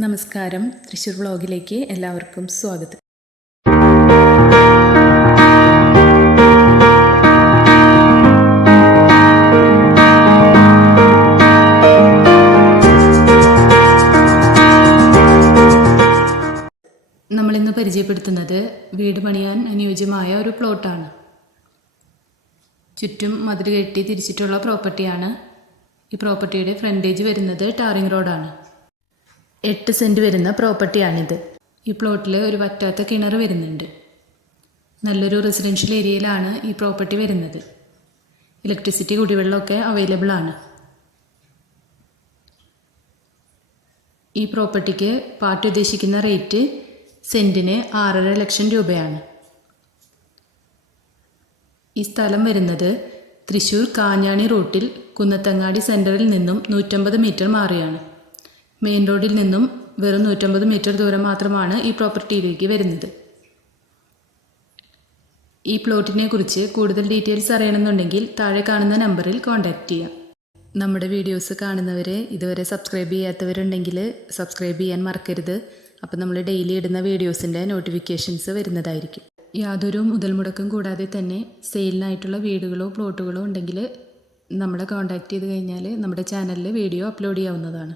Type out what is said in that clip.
നമസ്കാരം. തൃശ്ശൂർ വ്ളോഗിലേക്ക് എല്ലാവർക്കും സ്വാഗതം. നമ്മളിന്ന് പരിചയപ്പെടുത്തുന്നത് വീട് പണിയാൻ അനുയോജ്യമായ ഒരു പ്ലോട്ടാണ്. ചുറ്റും മതിൽ കെട്ടി തിരിച്ചിട്ടുള്ള പ്രോപ്പർട്ടിയാണ്. ഈ പ്രോപ്പർട്ടിയുടെ ഫ്രണ്ടേജ് വരുന്നത് ടാറിംഗ് റോഡാണ്. എട്ട് സെന്റ് വരുന്ന പ്രോപ്പർട്ടിയാണിത് ഈ പ്ലോട്ടിൽ ഒരു വറ്റാത്ത കിണർ വരുന്നുണ്ട്. നല്ലൊരു റെസിഡൻഷ്യൽ ഏരിയയിലാണ് ഈ പ്രോപ്പർട്ടി വരുന്നത്. ഇലക്ട്രിസിറ്റി കുടിവെള്ളമൊക്കെ അവൈലബിൾ ആണ്. ഈ പ്രോപ്പർട്ടിക്ക് പാർട്ടി ഉദ്ദേശിക്കുന്ന റേറ്റ് സെന്റിന് ആറര ലക്ഷം രൂപയാണ്. ഈ സ്ഥലം വരുന്നത് തൃശ്ശൂർ കാഞ്ഞാണി റൂട്ടിൽ കുന്നത്തങ്ങാടി സെന്ററിൽ നിന്നും നൂറ്റമ്പത് മീറ്റർ മാറിയാണ്. മെയിൻ റോഡിൽ നിന്നും വെറും നൂറ്റമ്പത് മീറ്റർ ദൂരം മാത്രമാണ് ഈ പ്രോപ്പർട്ടിയിലേക്ക് വരുന്നത്. ഈ പ്ലോട്ടിനെ കുറിച്ച് കൂടുതൽ ഡീറ്റെയിൽസ് അറിയണമെന്നുണ്ടെങ്കിൽ താഴെ കാണുന്ന നമ്പറിൽ കോൺടാക്റ്റ് ചെയ്യാം. നമ്മുടെ വീഡിയോസ് കാണുന്നവരെ ഇതുവരെ സബ്സ്ക്രൈബ് ചെയ്യാത്തവരുണ്ടെങ്കിൽ സബ്സ്ക്രൈബ് ചെയ്യാൻ മറക്കരുത്. അപ്പോൾ നമ്മൾ ഡെയിലി ഇടുന്ന വീഡിയോസിന്റെ നോട്ടിഫിക്കേഷൻസ് വരുന്നതായിരിക്കും. യാതൊരു മുതൽ മുടക്കം കൂടാതെ തന്നെ സെയിലിനായിട്ടുള്ള വീടുകളോ പ്ലോട്ടുകളോ ഉണ്ടെങ്കിൽ നമ്മളെ കോൺടാക്റ്റ് ചെയ്ത് കഴിഞ്ഞാൽ നമ്മുടെ ചാനലിൽ വീഡിയോ അപ്ലോഡ് ചെയ്യാവുന്നതാണ്.